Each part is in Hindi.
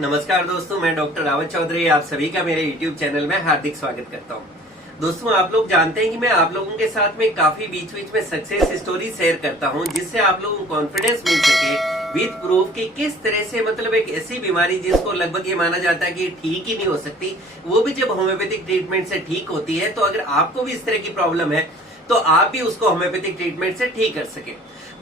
नमस्कार दोस्तों, मैं डॉक्टर रावत चौधरी आप सभी का मेरे YouTube चैनल में हार्दिक स्वागत करता हूं। दोस्तों, आप लोग जानते हैं कि मैं आप लोगों के साथ में काफी बीच बीच में सक्सेस स्टोरी शेयर करता हूं, जिससे आप लोगों को कॉन्फिडेंस मिल सके विद प्रूफ कि किस तरह से एक ऐसी बीमारी जिसको लगभग ये माना जाता है कि ठीक ही नहीं हो सकती, वो भी जब होम्योपैथिक ट्रीटमेंट से ठीक होती है। तो अगर आपको भी इस तरह की प्रॉब्लम है तो आप भी उसको होम्योपैथिक ट्रीटमेंट से ठीक कर सके।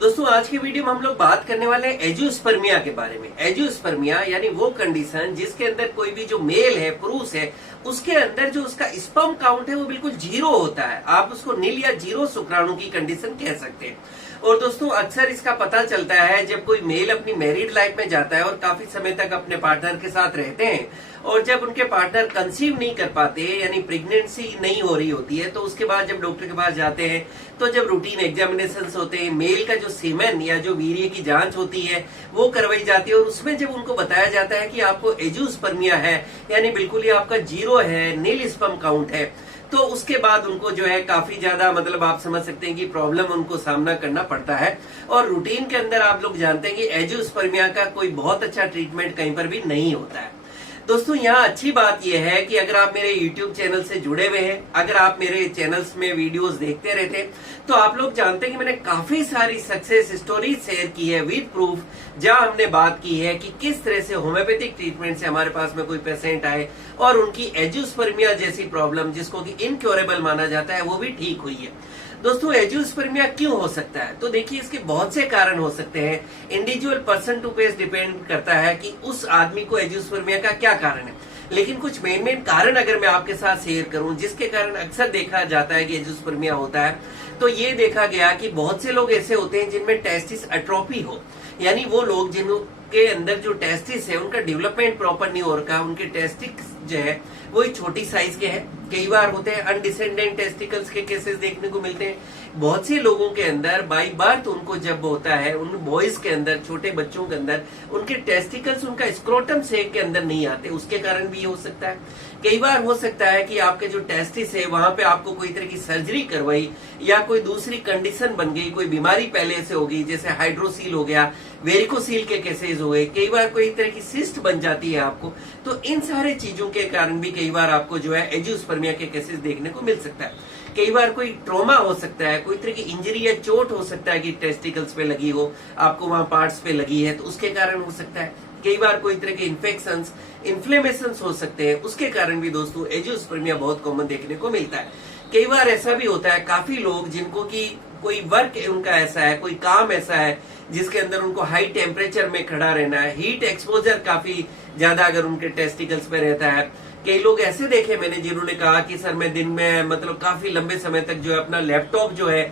दोस्तों, आज की वीडियो में हम लोग बात करने वाले हैं एजियोस्पर्मिया के बारे में। एजियोस्पर्मिया यानी वो कंडीशन जिसके अंदर कोई भी जो मेल है, पुरुष है, उसके अंदर जो उसका स्पर्म काउंट है वो बिल्कुल जीरो होता है। आप उसको नील या जीरो शुक्राणु की कंडीशन कह सकते हैं। और दोस्तों, अक्सर इसका पता चलता है जब कोई मेल अपनी मैरिड लाइफ में जाता है और काफी समय तक अपने पार्टनर के साथ रहते हैं, और जब उनके पार्टनर कंसीव नहीं कर पाते यानी प्रेगनेंसी नहीं हो रही होती है, तो उसके बाद जब डॉक्टर के पास जाते हैं तो जब रूटीन एग्जामिनेशन होते हैं, मेल का जो सीमेन या जो वीर्य की जांच होती है वो करवाई जाती है, और उसमें जब उनको बताया जाता है कि आपको एजियोस्पर्मिया है यानी बिल्कुल ही आपका जीरो है, नील स्पर्म काउंट है, तो उसके बाद उनको जो है काफी ज्यादा आप समझ सकते हैं कि प्रॉब्लम उनको सामना करना पड़ता है। और रूटीन के अंदर आप लोग जानते हैं कि एजियोस्पर्मिया का कोई बहुत अच्छा ट्रीटमेंट कहीं पर भी नहीं होता है। दोस्तों, यहाँ अच्छी बात यह है कि अगर आप मेरे YouTube चैनल से जुड़े हुए हैं, अगर आप मेरे चैनल्स में वीडियोस देखते रहते हैं, तो आप लोग जानते हैं कि मैंने काफी सारी सक्सेस स्टोरी शेयर की है विद प्रूफ, जहां हमने बात की है कि किस तरह से होम्योपैथिक ट्रीटमेंट से हमारे पास में कोई पेशेंट आए और उनकी एजियोस्पर्मिया जैसी प्रॉब्लम जिसको कि इनक्योरेबल माना जाता है वो भी ठीक हुई है। दोस्तों, एजियोस्पर्मिया क्यों हो सकता है? तो देखिए, इसके बहुत से कारण हो सकते हैं। इंडिविजुअल पर्सन टू पेस डिपेंड करता है कि उस आदमी को एजियोस्पर्मिया का क्या कारण है। लेकिन कुछ मेन कारण अगर मैं आपके साथ शेयर करूं जिसके कारण अक्सर देखा जाता है कि एजियोस्पर्मिया होता है, तो ये देखा गया कि बहुत से लोग ऐसे होते हैं जिनमें टेस्टिस एट्रोफी हो, यानी वो लोग जिनके अंदर जो टेस्टिस है उनका डेवलपमेंट प्रॉपर नहीं हो रखा, उनके टेस्टिस जो है वो छोटी साइज के हैं। कई बार होते हैं अनडिसेंडेंट टेस्टिकल्स के केसेस देखने को मिलते हैं। बहुत से लोगों के अंदर बाई बर्थ उनको जब होता है, उन बॉयज के अंदर, छोटे बच्चों के अंदर उनके टेस्टिकल्स उनका स्क्रोटम सेक के अंदर नहीं आते, उसके कारण भी हो सकता है। कई बार हो सकता है कि आपके जो टेस्टिस है वहां पे आपको कोई तरह की सर्जरी करवाई या कोई दूसरी कंडीशन बन गई, कोई बीमारी पहले से होगी, जैसे हाइड्रोसील हो गया, वेरिकोसील के केसेस हो गए, कई बार कोई तरह की सिस्ट बन जाती है आपको। तो इन सारे चीजों के कारण भी कई बार आपको जो है एजियोस्पर्मिया के केसेस देखने को मिल सकता है। कई बार कोई ट्रॉमा हो सकता है, कोई तरह की इंजरी या चोट हो सकता है कि टेस्टिकल्स पे लगी हो, आपको वहां पार्ट्स पे लगी है, तो उसके कारण हो सकता है। कई बार कोई तरह के इन्फेक्शंस, इन्फ्लेमेशंस हो सकते हैं, उसके कारण भी दोस्तों एजियोस्पर्मिया बहुत कॉमन देखने को मिलता है। कई बार ऐसा भी होता है, काफी लोग जिनको की कोई वर्क उनका ऐसा है, कोई काम ऐसा है जिसके अंदर उनको हाई टेम्परेचर में खड़ा रहना है, हीट एक्सपोजर काफी ज्यादा अगर उनके टेस्टिकल्स पे रहता है। कई लोग ऐसे देखे मैंने जिन्होंने कहा कि सर मैं दिन में काफी लंबे समय तक जो है अपना लैपटॉप जो है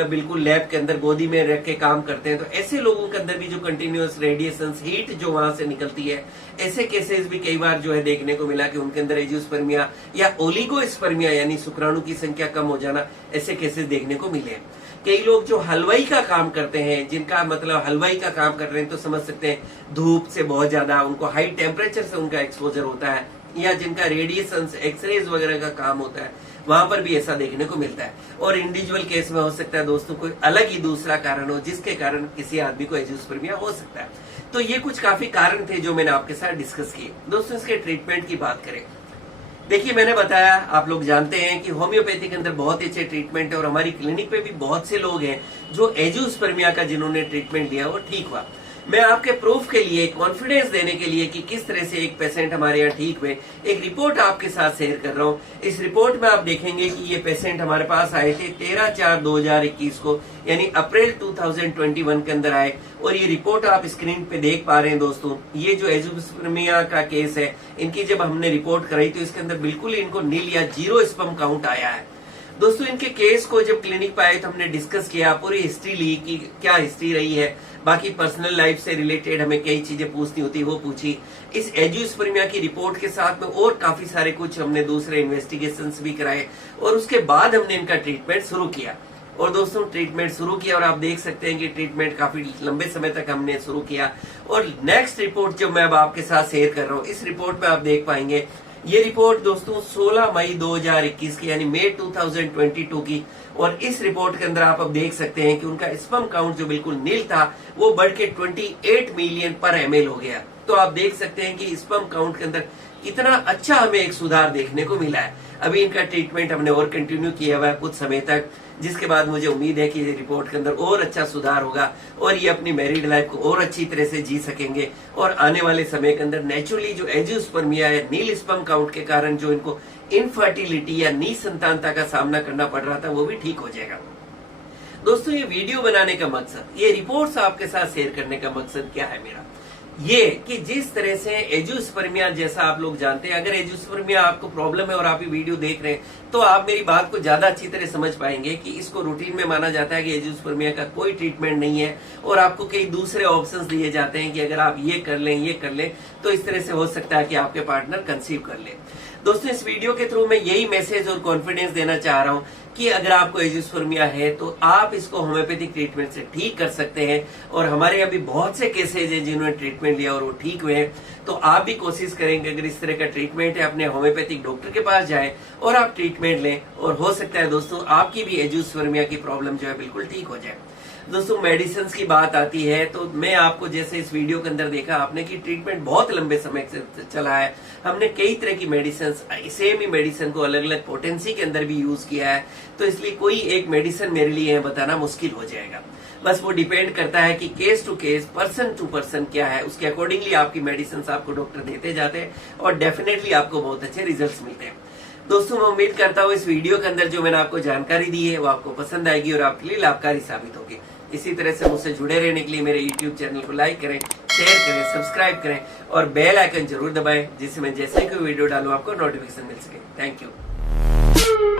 बिल्कुल लैब के अंदर गोदी में रख के काम करते हैं। तो ऐसे लोगों के अंदर भी जो कंटिन्यूअस रेडिएशन हीट जो वहां से निकलती है, ऐसे केसेस भी कई बार जो है देखने को मिला कि उनके अंदर एजियोस्पर्मिया या ओलिगोस्पर्मिया यानी शुक्राणु की संख्या कम हो जाना, ऐसे केसेस देखने को मिले। कई लोग जो हलवाई का काम करते हैं, जिनका हलवाई का काम कर रहे हैं, तो समझ सकते हैं धूप से बहुत ज्यादा उनको हाई टेम्परेचर से उनका एक्सपोजर होता है, या जिनका रेडिएशन एक्सरेज वगैरह का काम होता है, वहां पर भी ऐसा देखने को मिलता है। और इंडिविजुअल केस में हो सकता है दोस्तों कोई अलग ही दूसरा कारण हो जिसके कारण किसी आदमी को एजियोस्पर्मिया हो सकता है। तो ये कुछ काफी कारण थे जो मैंने आपके साथ डिस्कस किए। दोस्तों, इसके ट्रीटमेंट की बात करें, देखिए मैंने बताया, आप लोग जानते हैं कि होम्योपैथी के अंदर बहुत अच्छे ट्रीटमेंट है, और हमारी क्लिनिक पे भी बहुत से लोग हैं जो एजियोस्पर्मिया का जिन्होंने ट्रीटमेंट लिया वो ठीक हुआ। मैं आपके प्रूफ के लिए, कॉन्फिडेंस देने के लिए कि किस तरह से एक पेशेंट हमारे यहाँ ठीक हुए, एक रिपोर्ट आपके साथ शेयर कर रहा हूँ। इस रिपोर्ट में आप देखेंगे कि ये पेशेंट हमारे पास आए थे 13/4/2021 को, यानी अप्रैल 2021 के अंदर आए, और ये रिपोर्ट आप स्क्रीन पे देख पा रहे हैं। दोस्तों, ये जो एजियोस्पर्मिया का केस है, इनकी जब हमने रिपोर्ट कराई तो इसके अंदर बिल्कुल इनको नील या जीरो स्पर्म काउंट आया है। दोस्तों, इनके केस को जब क्लिनिक पे आए तो हमने डिस्कस किया, पूरी हिस्ट्री ली कि क्या हिस्ट्री रही है, बाकी पर्सनल लाइफ से रिलेटेड हमें कई चीजें पूछनी होती वो पूछी। इस एजियोस्पर्मिया की रिपोर्ट के साथ में और काफी सारे कुछ हमने दूसरे इन्वेस्टिगेशंस भी कराए, और उसके बाद हमने इनका ट्रीटमेंट शुरू किया। और दोस्तों, ट्रीटमेंट शुरू किया और आप देख सकते हैं कि ट्रीटमेंट काफी लंबे समय तक हमने शुरू किया। और नेक्स्ट रिपोर्ट जो मैं अब आपके साथ शेयर कर रहा हूँ, इस रिपोर्ट में आप देख पाएंगे ये रिपोर्ट दोस्तों 16 मई 2021 की यानी मई 2022 की, और इस रिपोर्ट के अंदर आप अब देख सकते हैं कि उनका स्पर्म काउंट जो बिल्कुल नील था वो बढ़ के 28 मिलियन पर ml हो गया। तो आप देख सकते हैं कि स्पर्म काउंट के अंदर कितना अच्छा हमें एक सुधार देखने को मिला है। अभी इनका ट्रीटमेंट हमने और कंटिन्यू किया हुआ है कुछ समय तक, जिसके बाद मुझे उम्मीद है कि ये रिपोर्ट के अंदर और अच्छा सुधार होगा और ये अपनी मैरिड लाइफ को और अच्छी तरह से जी सकेंगे, और आने वाले समय के अंदर नेचुरली जो एंजियोस्पर्मिया या नील स्पर्म काउंट के कारण जो इनको इनफर्टिलिटी या निसंतानता का सामना करना पड़ रहा था वो भी ठीक हो जाएगा। दोस्तों ये वीडियो बनाने का मकसद, ये रिपोर्ट्स आपके साथ शेयर करने का मकसद क्या है मेरा, ये कि जिस तरह से एंजियोस्पर्मिया, जैसा आप लोग जानते हैं, अगर एंजियोस्पर्मिया आपको प्रॉब्लम है और आप ये वीडियो देख रहे हैं तो आप मेरी बात को ज्यादा अच्छी तरह समझ पाएंगे कि इसको रूटीन में माना जाता है कि एंजियोस्पर्मिया का कोई ट्रीटमेंट नहीं है, और आपको कई दूसरे ऑप्शंस दिए जाते हैं कि अगर आप ये कर लें तो इस तरह से हो सकता है कि आपके पार्टनर कंसीव कर ले। दोस्तों इस वीडियो के थ्रू मैं यही मैसेज और कॉन्फिडेंस देना चाह रहा हूं कि अगर आपको एंजियोस्पर्मिया है तो आप इसको होम्योपैथिक ट्रीटमेंट से ठीक कर सकते हैं, और हमारे अभी बहुत से केसेज हैं जिन्होंने ट्रीटमेंट लिया और वो ठीक हुए हैं। तो आप भी कोशिश करेंगे अगर इस तरह का ट्रीटमेंट है अपने होम्योपैथिक डॉक्टर के पास जाएं और आप ट्रीटमेंट लें, और हो सकता है दोस्तों आपकी भी एंजियोस्पर्मिया की प्रॉब्लम जो है बिल्कुल ठीक हो जाए। दोस्तों मेडिसिन की बात आती है तो मैं आपको जैसे इस वीडियो के अंदर देखा आपने कि ट्रीटमेंट बहुत लंबे समय से चला है, हमने कई तरह की मेडिसिन, सेम ही मेडिसिन को अलग अलग पोटेंसी के अंदर भी यूज किया है, तो इसलिए कोई एक मेडिसिन मेरे लिए बताना मुश्किल हो जाएगा। बस वो डिपेंड करता है कि case to case, person to person क्या है, उसके अकॉर्डिंगली आपकी मेडिसिन आपको डॉक्टर देते जाते हैं और डेफिनेटली आपको बहुत अच्छे रिजल्ट मिलते हैं। दोस्तों मैं उम्मीद करता हूँ इस वीडियो के अंदर जो मैंने आपको जानकारी दी है वो आपको पसंद आएगी और आपके लिए लाभकारी साबित होगी। इसी तरह से मुझसे जुड़े रहने के लिए मेरे YouTube चैनल को लाइक करें, शेयर करें, सब्सक्राइब करें और बेल आइकन जरूर दबाएं, जिससे मैं जैसे कोई वीडियो डालूं आपको नोटिफिकेशन मिल सके। Thank you.